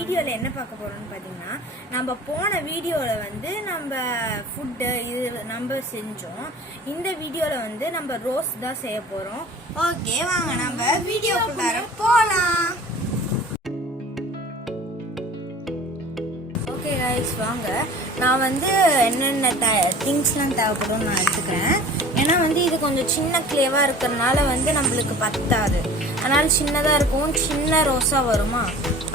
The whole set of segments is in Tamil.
வீடியோவில் என்ன பார்க்க போகிறோம்னு பார்த்தீங்கன்னா, நம்ம போன வீடியோவில் வந்து நம்ம ஃபுட்டு இது நம்ம செஞ்சோம். இந்த வீடியோவில் வந்து நம்ம ரோஸ்ட் தான் செய்ய போகிறோம். ஓகே, வாங்க நம்ம வீடியோக்குள்ளார போகலாம். ஓகே கைஸ், வாங்க. நான் வந்து என்னென்ன திங்ஸ்லாம் தேவைப்படும் நான் எடுத்துக்கிறேன். ஏன்னா வந்து இது கொஞ்சம் சின்ன கிளேவாக இருக்கிறதுனால வந்து நம்மளுக்கு பத்தாது. அதனால் சின்னதாக இருக்கும், சின்ன ரோஸாக வருமா.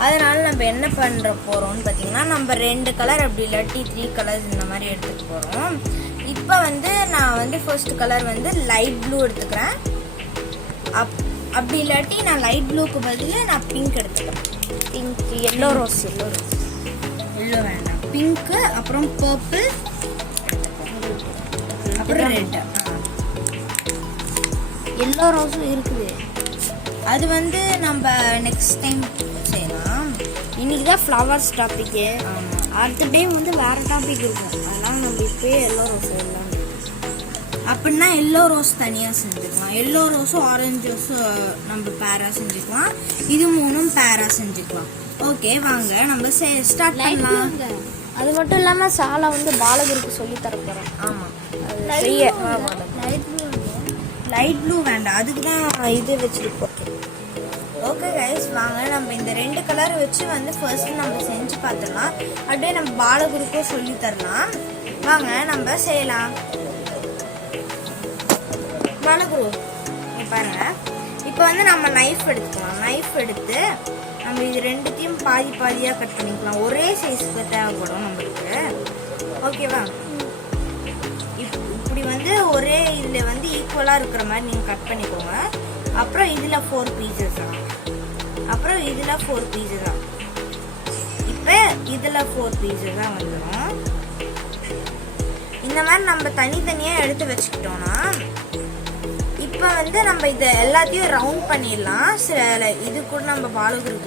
அதனால நம்ம என்ன பண்ணுற போகிறோம்னு பார்த்தீங்கன்னா, நம்ம 2 கலர் அப்படி இல்லாட்டி 3 கலர்ஸ் இந்த மாதிரி எடுத்துக்க போகிறோம். இப்போ வந்து நான் வந்து ஃபர்ஸ்ட் கலர் வந்து லைட் ப்ளூ எடுத்துக்கிறேன். அப்படி இல்லாட்டி நான் லைட் ப்ளூக்கு பதில் நான் பிங்க் எடுத்துக்கிறேன். பிங்க், எல்லோ வேண்டாம், பிங்க்கு, அப்புறம் பர்பிள், அப்புறம் ரெட். எல்லோ ரோஸும் இருக்குது. அது வந்து நம்ம நெக்ஸ்ட் டைம் செய்யலாம். இன்னைக்கு தான் ஃப்ளவர்ஸ் டாபிக்கு. அடுத்த டே வந்து வேறு டாபிக் இருக்கும். அதனால் நம்ம இப்போயே எல்லோ ரோஸ் எல்லாம் அப்படின்னா எல்லோ ரோஸ் தனியாக செஞ்சுக்கலாம். எல்லோ ரோஸும் ஆரஞ்சு ரோஸும் நம்ம பேராக செஞ்சுக்கலாம். இது 3ம் பேராக செஞ்சுக்கலாம். ஓகே, வாங்க நம்ம ஸ்டார்ட் பண்ணலாம். அது மட்டும் இல்லாமல் சாலை வந்து பாலகுருக்கு சொல்லி தர போகிறேன். ஆமாம், லைட் ப்ளூ வேண்டாம், அதுக்கு தான் இது வச்சுருக்கோம். ஓகே கைஸ், வாங்க நம்ம இந்த 2 கலர் வச்சு வந்து ஃபர்ஸ்ட் நம்ம செஞ்சு பார்த்துடலாம். அப்படியே நம்ம பாலகுருக்கும் சொல்லி தரலாம். வாங்க நம்ம செய்யலாம். பாலகுரு பாருங்க, இப்போ வந்து நம்ம நைஃப் எடுத்துக்கலாம். நைஃப் எடுத்து நம்ம இது 2த்தையும் பாதி பாதியாக கட் பண்ணிக்கலாம். ஒரே சைஸ்க்கு தேவைப்படும் நம்மளுக்கு. ஓகேவா? இப்படி வந்து ஒரே இதில் வந்து ஈக்குவலாக இருக்கிற மாதிரி நீங்கள் கட் பண்ணிக்கோங்க. அப்புறம் இதில் 4 பீசஸ் தான். அப்புறம் இதில் 4 பீசஸ் தான். இப்போ இதில் 4 பீசஸ் தான் வந்துடும். இந்த மாதிரி நம்ம தனித்தனியாக எடுத்து வச்சுக்கிட்டோம்னா இப்போ வந்து நம்ம இதை எல்லாத்தையும் ரவுண்ட் பண்ணிடலாம். சில இது கூட நம்ம பாலகுரு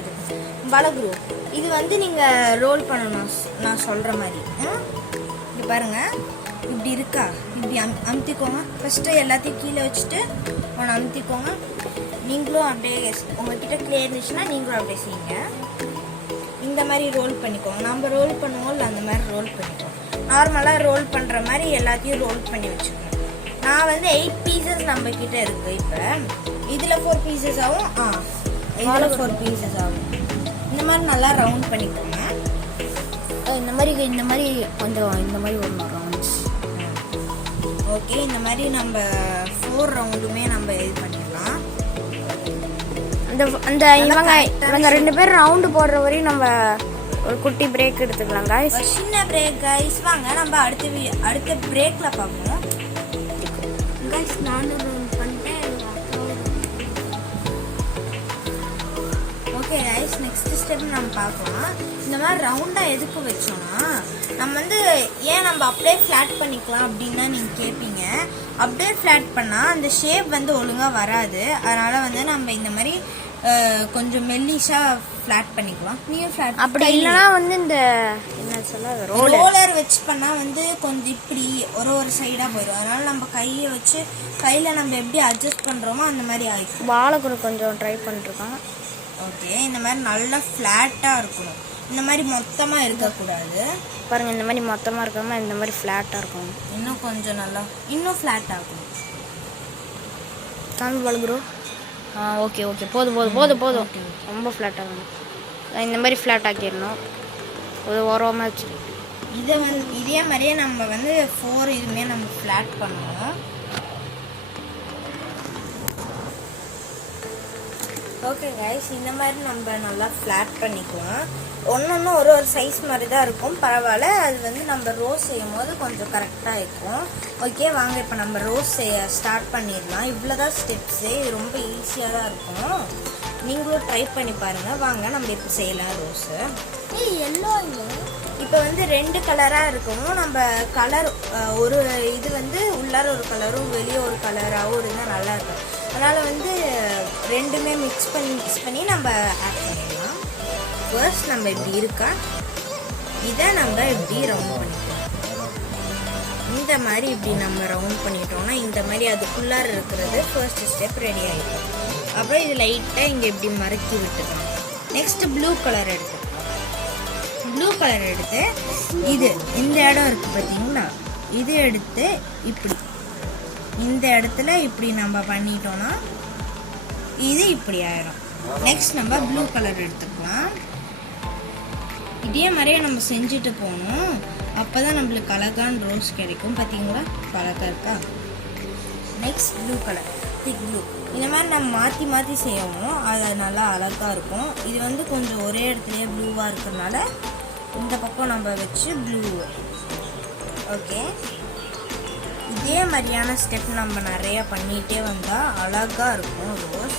இது வந்து நீங்கள் ரோல் பண்ணணும் நான் சொல்கிற மாதிரி. இது பாருங்கள், இப்படி இருக்கா, இப்படி அமுத்திக்கோங்க. ஃபஸ்ட்டு எல்லாத்தையும் கீழே வச்சுட்டு ஒன்று அமுத்திக்கோங்க. நீங்களும் அப்படியே உங்கள்கிட்ட கிளே இருந்துச்சுன்னா நீங்களும் அப்படியே செய்யுங்க. இந்த மாதிரி ரோல் பண்ணிக்கோங்க. நம்ம ரோல் பண்ணுவோம் இல்லை அந்த மாதிரி ரோல் பண்ணிக்கோங்க. நார்மலாக ரோல் பண்ணுற மாதிரி எல்லாத்தையும் ரோல் பண்ணி வச்சுக்கோங்க. நான் வந்து 8 பீசஸ் நம்ம கிட்ட இருக்குது. இப்போ இதில் 4 பீசஸ் ஆகும், இதில் 4 பீசஸ் ஆகும். இந்த மாதிரி நல்லா ரவுண்ட் பண்ணிக்கோங்க. இந்த மாதிரி கொஞ்சம் இந்த மாதிரி ஒரு ரவுண்ட்ஸ். ஓகே, இந்த மாதிரி நம்ம 4 ரவுண்டுமே நம்ம இது பண்ணிடலாம். இவங்க 2 பேர் ரவுண்டு போடுற வரையும் நம்ம ஒரு குட்டி பிரேக் எடுத்துக்கலாம் guys. ஒரு சின்ன பிரேக் guys. வாங்க நம்ம அடுத்த பிரேக்ல பார்ப்போம் guys. நானும் ரவுண்ட் பண்ணிட்டேன். ஓகே guys, நெக்ஸ்ட் ஸ்டெப் நம்ம பார்க்கலாம். இந்த மாதிரி ரவுண்டாக எதுக்கு வச்சோம்னா, நம்ம வந்து ஏன் நம்ம அப்படியே ஃப்ளாட் பண்ணிக்கலாம் அப்படின்னு தான் நீங்கள் கேட்பீங்க. அப்படியே ஃப்ளாட் பண்ணால் அந்த ஷேப் வந்து ஒழுங்காக வராது. அதனால் வந்து நம்ம இந்த மாதிரி கொஞ்சம் மெல்லிஷாக ஃப்ளாட் பண்ணிக்கலாம். நீயும் ஃப்ளாட் அப்படி இல்லைனா வந்து இந்த என்ன சொல்ல ரோலர் வச்சு பண்ணால் வந்து கொஞ்சம் இப்படி ஒரு சைடாக போயிடும். அதனால் நம்ம கையை வச்சு கையில் நம்ம எப்படி அட்ஜஸ்ட் பண்ணுறோமோ அந்த மாதிரி ஆகிடும். பாலகுரு கொஞ்சம் ட்ரை பண்ணிருக்கோம். ஓகே, இந்த மாதிரி நல்லா ஃப்ளாட்டாக இருக்கணும். இந்த மாதிரி மொத்தமாக இருக்கக்கூடாது. பாருங்கள், இந்த மாதிரி மொத்தமாக இருக்காமல் இந்த மாதிரி ஃப்ளாட்டாக இருக்கும். இன்னும் கொஞ்சம் நல்லா இன்னும் ஃப்ளாட்டாக இருக்கும். காமி பாலகுரு. ஓகே போதும். ரொம்ப ஃப்ளாட்டாக வேணும். இந்த மாதிரி ஃப்ளாட் ஆக்கிடணும். ஒரு ஓரமாக வச்சு இதே மாதிரியே நம்ம வந்து 4 இதுவுமே நம்ம ஃப்ளாட் பண்ணணும். ஓகே கைஸ், இந்த மாதிரி நம்ம நல்லா ஃப்ளாட் பண்ணிக்குவோம். ஒன்று ஒரு சைஸ் மாதிரி தான் இருக்கும், பரவாயில்ல. அது வந்து நம்ம ரோஸ் செய்யும் போது கொஞ்சம் கரெக்டாக இருக்கும். ஓகே, வாங்க இப்போ நம்ம ரோஸ் செய்ய ஸ்டார்ட் பண்ணிடலாம். இவ்வளோதான் ஸ்டெப்ஸு. இது ரொம்ப ஈஸியாக தான் இருக்கும். நீங்களும் ட்ரை பண்ணி பாருங்கள். வாங்க நம்ம இப்போ செய்யலாம் ரோஸு. எல்லோ இப்போ வந்து 2 கலராக இருக்கணும். நம்ம கலர் ஒரு இது வந்து உள்ளார ஒரு கலரும் வெளியே ஒரு கலராகவும் இருந்தால் நல்லா இருக்கும். அதனால் வந்து 2மே மிக்ஸ் பண்ணி நம்ம ஆட் பண்ணிடலாம். ஃபர்ஸ்ட் நம்ம இப்படி இருக்கா, இதை நம்ம இப்படி ரவுண்ட் பண்ணிக்கலாம். இந்த மாதிரி இப்படி நம்ம ரவுண்ட் பண்ணிட்டோம்னா இந்த மாதிரி அதுக்குள்ளார இருக்கிறது ஃபர்ஸ்ட் ஸ்டெப் ரெடி ஆகிடும். அப்புறம் இது லைட்டாக இங்கே இப்படி மறக்கி விட்டுக்கலாம். நெக்ஸ்ட் ப்ளூ கலர் எடுத்துக்கலாம். ப்ளூ கலர் எடுத்து இந்த இடம் இருக்கு பார்த்தீங்களா, இது எடுத்து இப்படி இந்த இடத்துல இப்படி நம்ம பண்ணிட்டோம்னா இது இப்படி ஆயிடும். நெக்ஸ்ட் நம்ம ப்ளூ கலர் எடுத்துக்கலாம். இதே மாதிரியே நம்ம செஞ்சுட்டு போகணும். அப்போ தான் நம்மளுக்கு அழகான ரோஸ் கிடைக்கும். பார்த்தீங்களா அழகாக இருக்கா. நெக்ஸ்ட் ப்ளூ கலர், திக் ப்ளூ. இந்த மாதிரி நம்ம மாற்றி மாற்றி செய்யணும், அது நல்லா அழகாக இருக்கும். இது வந்து கொஞ்சம் ஒரே இடத்துலையே ப்ளூவாக இருக்கிறதுனால இந்த பக்கம் நம்ம வச்சு ப்ளூ. ஓகே, இதே மாதிரியான ஸ்டெப் நம்ம நிறைய பண்ணிகிட்டே வந்தால் அழகாக இருக்கும் ரோஸ்.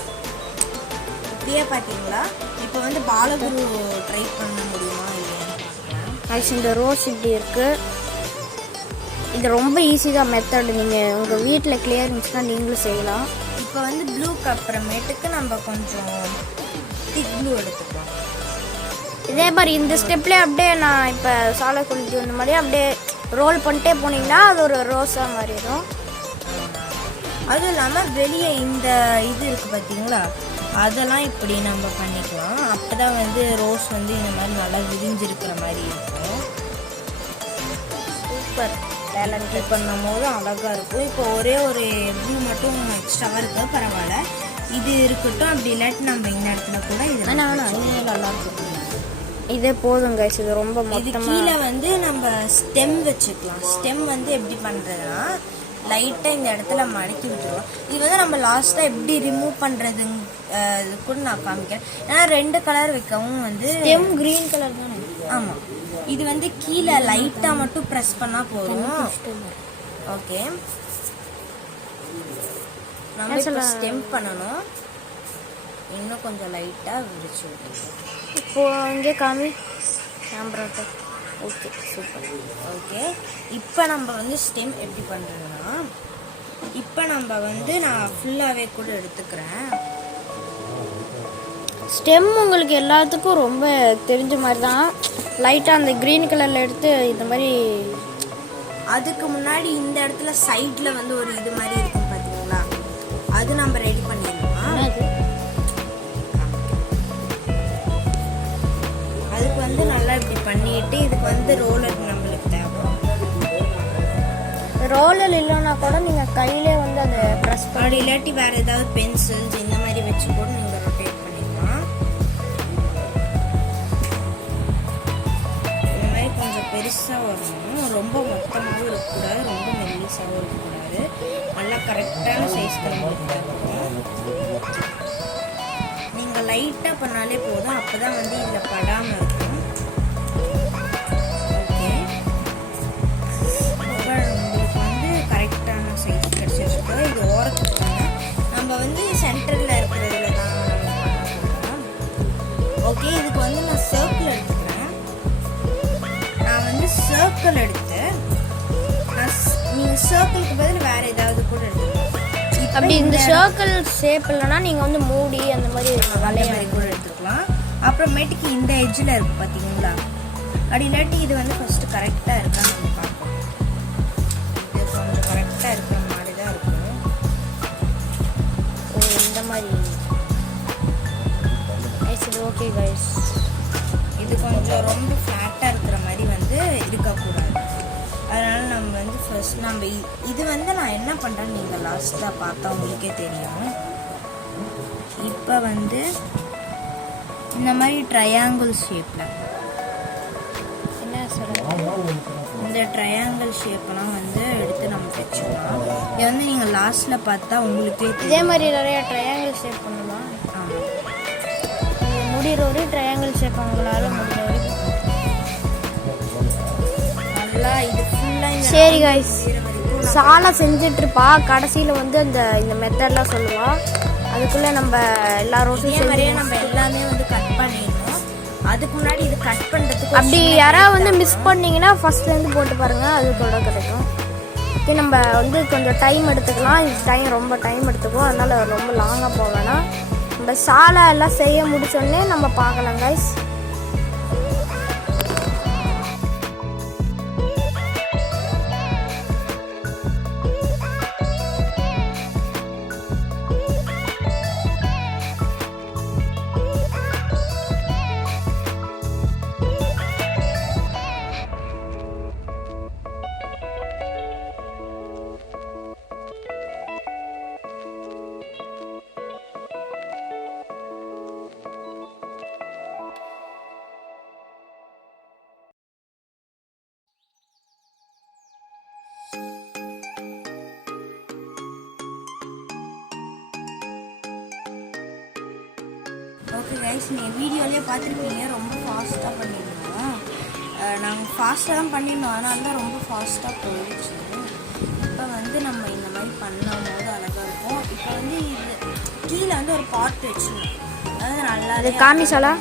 இப்படியே பார்த்தீங்களா. இப்போ வந்து பாலகுரு ட்ரை பண்ண முடியுமா இல்லையா? இந்த ரோஸ் இப்படி இருக்குது. இது ரொம்ப ஈஸி தான் மெத்தட். நீங்கள் உங்கள் வீட்டில் கிளியர் இருந்துச்சுன்னா நீங்களும் செய்யலாம். இப்போ வந்து ப்ளூக்கு அப்புறமேட்டுக்கு நம்ம கொஞ்சம் திக் ப்ளூ எடுத்துக்கலாம். இதே மாதிரி இந்த ஸ்டெப்லேயே அப்படியே நான் இப்போ சாலை குளிச்சு இந்த மாதிரியே அப்படியே ரோல் பண்ணிட்டே போனீங்கன்னா அது ஒரு ரோஸாக மாறிடும். அதுவும் இல்லாமல் வெளியே இந்த இது இருக்குது பார்த்தீங்களா, அதெல்லாம் இப்படி நம்ம பண்ணிக்கலாம். அப்போ தான் வந்து ரோஸ் வந்து இந்த மாதிரி நல்லா விரிஞ்சிருக்கிற மாதிரி இருக்கும். சூப்பர். டேலண்ட் பண்ணும் போது அழகாக இருக்கும். இப்போ ஒரே ஒரு ப்ளூ மட்டும் எக்ஸ்ட்ராவாக இருக்குது, பரவாயில்ல, இது இருக்கட்டும். அப்படி இல்லாட்டி நம்ம இந்த இடத்துல கூட இது நல்லா இருக்கும். இதே போதுங்க. இது ரொம்ப இது கீழே வந்து நம்ம ஸ்டெம் வச்சுக்கலாம். ஸ்டெம் வந்து எப்படி பண்ணுறதுன்னா லைட்டாக இந்த இடத்துல மடக்கி விட்டுருவோம். இது வந்து நம்ம லாஸ்ட்டாக எப்படி ரிமூவ் பண்ணுறதுங்க கூட நான் காமிக்கிறேன். ஏன்னா 2 கலர் வைக்கவும் வந்து ஸ்டெம் க்ரீன் கலர் தானே. ஆமாம், இது வந்து கீழே லைட்டாக மட்டும் ப்ரெஸ் பண்ணால் போதும். ஓகே, நம்ம இப்போ ஸ்டெம் பண்ணணும். இன்னும் கொஞ்சம் லைட்டாக விரிச்சு விட்டுருவோம். இப்போ இங்கே காமி கேமராட்ட. Okay, super. ஓகே, இப்போ நம்ம வந்து ஸ்டெம் எப்படி பண்ணுறதுன்னா, இப்போ நம்ம வந்து நான் ஃபுல்லாகவே கூட எடுத்துக்கிறேன். ஸ்டெம் உங்களுக்கு எல்லாத்துக்கும் ரொம்ப தெரிஞ்ச மாதிரி தான். லைட்டாக அந்த க்ரீன் கலரில் எடுத்து இந்த மாதிரி. அதுக்கு முன்னாடி இந்த இடத்துல சைடில் வந்து ஒரு இது மாதிரி இருக்கும் பார்த்தீங்களா, அது நம்ம ரெடி பண்ணிடலாம். அதுக்கு வந்து நல்லா இப்படி பண்ணிட்டு இதுக்கு வந்து ரோலர் நம்மளுக்கு தேவை. ரோலர் இல்லைன்னா கூட நீங்கள் கையிலே வந்து அதை ப்ரெஸ் அப்படி இல்லாட்டி வேறு ஏதாவது பென்சில்ஸ் இந்த மாதிரி வச்சு கூட நீங்கள் ரொட்டேட் பண்ணிடலாம். இந்த மாதிரி கொஞ்சம் பெருசாக வரணும். ரொம்ப மொத்தமாகவும் இருக்கக்கூடாது, ரொம்ப மெல்லிசாகவும் இருக்கக்கூடாது. நல்லா கரெக்டான சைஸ்க்கு நம்மளுக்கு தேவைப்படும். நீங்கள் லைட்டாக பண்ணாலே போதும், அப்போ தான் வந்து இதில் படாமல் இருக்கும். ஓகே, இப்போ உங்களுக்கு வந்து கரெக்டான சைஸ் கிடச்சிருக்கோ. இது ஓரத்துக்கு நம்ம வந்து சென்டரில் இருக்கிறதுல தான் நம்ம பண்ண போகிறோம். ஓகே, இதுக்கு வந்து நான் சர்க்கிள் எடுத்துக்கிறேன். நான் வந்து சர்க்கிள் எடுத்து நீங்கள் சர்க்கிளுக்கு பதில் வேறு ஏதாவது கூட எடுத்துக்கலாம். அப்படி இந்த சர்க்கிள் ஷேப் இல்லைன்னா நீங்கள் வந்து மூடி அந்த மாதிரி வளைய கூட எடுத்துக்கலாம். அப்புறமேட்டுக்கு இந்த எட்ஜில் இருக்கு பார்த்தீங்களா, அப்படி இல்லாட்டி இது வந்து ஃபஸ்ட்டு கரெக்டாக இருக்கான்னு நம்ம பார்ப்போம். இது கொஞ்சம் கரெக்டாக இருக்கிற மாதிரி தான் இருக்கும். இந்த மாதிரி. ஓகே கைஸ், இது கொஞ்சம் ரொம்ப ஃப்ளாட்டாக இருக்கிற மாதிரி வந்து இருக்கக்கூடாது. அதனால் நம்ம வந்து ஃபர்ஸ்ட் நம்ம இது வந்து நான் என்ன பண்ணுறேன்னு நீங்கள் லாஸ்ட்டாக பார்த்தா உங்களுக்கே தெரியும். இப்போ வந்து இந்த மாதிரி ட்ரையாங்கிள் ஷேப்பில் என்ன சொல்லுங்கள், இந்த ட்ரையாங்கிள் ஷேப்பெல்லாம் வந்து எடுத்து நம்ம தைச்சிக்கலாம். இது வந்து நீங்கள் லாஸ்ட்டில் பார்த்தா உங்களுக்கே தெரியும். இதே மாதிரி நிறைய ட்ரையாங்கிள் ஷேப் பண்ணலாம். ஆமாம், முடிகிற ஒரு ட்ரையாங்கிள் ஷேப் அவங்களால முடிகிற வரைக்கும். நல்லா இது ஃபுல்லாக. சரி கைஸ், சாலை செஞ்சிட்ருப்பா. கடைசியில் வந்து இந்த மெத்தட்லாம் சொல்லுவா. அதுக்குள்ளே நம்ம எல்லா ரோஸும் இதே மாதிரியே நம்ம எல்லாமே வந்து கட் பண்ணிடணும். அதுக்கு முன்னாடி இது கட் பண்ணுறதுக்கு அப்படி யாராவது வந்து மிஸ் பண்ணிங்கன்னா ஃபஸ்ட்லேருந்து போட்டு பாருங்கள், அது கூட கிடைக்கும். ஓகே, நம்ம வந்து கொஞ்சம் டைம் எடுத்துக்கலாம். இது ரொம்ப டைம் எடுத்துக்கும், அதனால் ரொம்ப லாங்காக போக வேணாம். நம்ம சாலை எல்லாம் செய்ய முடிச்சோடனே நம்ம பார்க்கலாம் கைஸ். கைஸ் நீங்கள் வீடியோலேயே பார்த்துருப்பீங்க ரொம்ப ஃபாஸ்ட்டாக பண்ணியிருந்தோம். நாங்கள் ஃபாஸ்ட்டாக தான் பண்ணியிருந்தோம், அதனால தான் ரொம்ப ஃபாஸ்ட்டாக போயிடுச்சு. இப்போ வந்து நம்ம இந்த மாதிரி பண்ணும் போது அழகாக இருக்கும். இப்போ வந்து இது கீழே வந்து ஒரு பாட் வச்சுக்கணும், அதாவது நல்லா அது காமிச்சாலா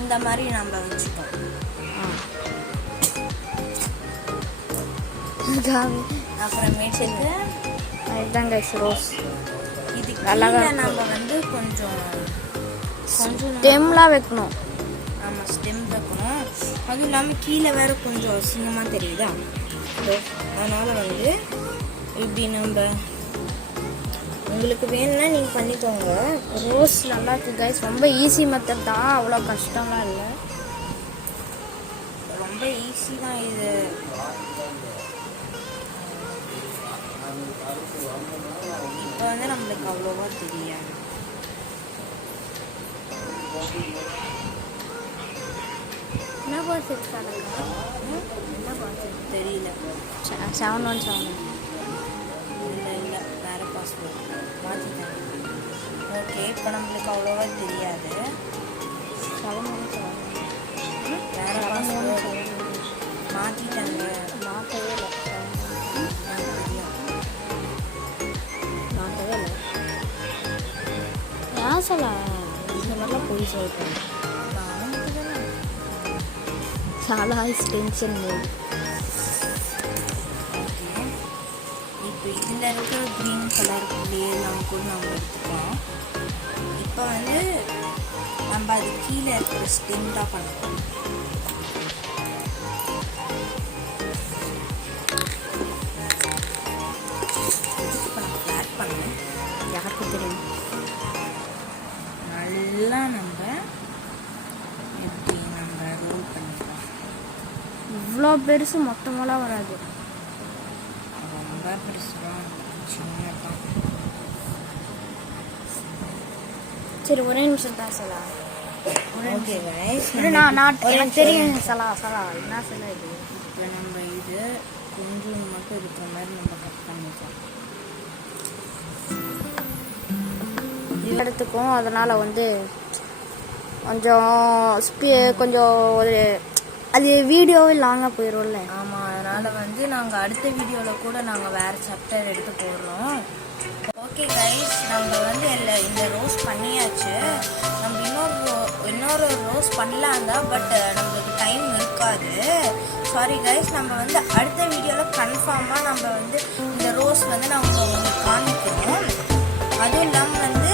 இந்த மாதிரி நம்ம வச்சுக்கோம். அப்புறமேட்டுக்கு இதுதான் கைஸ் ரோஸ். இது கீழே நம்ம வந்து கொஞ்சம் ஸ்டெம்லாம் வைக்கணும். ஆமாம், ஸ்டெம் வைக்கணும். அதுவும் இல்லாமல் கீழே வேறு கொஞ்சம் அசிங்கமாக தெரியுதா, அதனால் வந்து இப்படி நம்ம உங்களுக்கு வேணும்னா நீங்கள் பண்ணிக்கோங்க. ரோஸ் நல்லா இருக்கு கைஸ். ரொம்ப ஈஸி மெத்தட் தான், அவ்வளோ கஷ்டம்லாம் இல்லை, ரொம்ப ஈஸி தான் இது. இப்போ வந்து நம்மளுக்கு அவ்வளோவா தெரியாது. என்ன பாஸ் என்ன பாஸ் தெரியல. 717 இல்லை வேறு பாஸ்வேர்ட் மாற்றிட்டேன். ஓகே, இப்போ நம்மளுக்கு அவ்வளோவா தெரியாது. 717 வேறு பாஸ்வேர்ட் மாற்றிட்டாங்க. மாற்றவே இல்லை, மாற்றவே இல்லை. ஏன் சொல்ல இந்த மாதிரிலாம் போய் சொல்கிறேன். చాలా டென்ஷன் மூடு. இப்போ இதில் இருக்கிற க்ரீன் கலர் எல்லாம் கூட நம்ம எடுத்துக்கலாம். இப்போ வந்து நம்ம அது கீழே இருக்கிற ஸ்டெம்டாக பண்ணலாம். இப்போ நம்ம ஃப்ளாட் பண்ணணும், யாருக்கும் தெரியும். நல்லா நம்ம எப்படி நம்ம ரோல் பண்ணிக்கலாம். இவ்வளோ பெருசு மொத்தமெல்லாம் வராது, ரொம்ப பெருசுதான், சின்னதான். சரி ஒரே நிமிஷம் தான் சலா. ஓகே கைஸ், எனக்கு தெரியும் சலா என்ன சொல்ல இது. இப்போ நம்ம இது கொஞ்சம் மட்டும் இருக்கிற மாதிரி நம்ம கட் பண்ணிக்கலாம். எடுத்துக்கும், அதனால் வந்து கொஞ்சம் கொஞ்சம் ஒரு அது வீடியோவே லாங்காக போயிடும்ல. ஆமாம், அதனால் வந்து நாங்கள் அடுத்த வீடியோவில் கூட நாங்கள் வேறு சாப்டர் எடுத்து போடுறோம். ஓகே கைஸ், நம்ம வந்து இந்த ரோஸ் பண்ணியாச்சு. நம்ம இன்னொரு ரோஸ் பண்ணலாம் தான், பட் நம்மளுக்கு டைம் இருக்காது. சாரி கைஸ், நம்ம வந்து அடுத்த வீடியோவில் கன்ஃபார்மாக நம்ம வந்து இந்த ரோஸ் வந்து நம்ம உங்களுக்கு காமிக்கிறோம். அதுவும் இல்லாமல் வந்து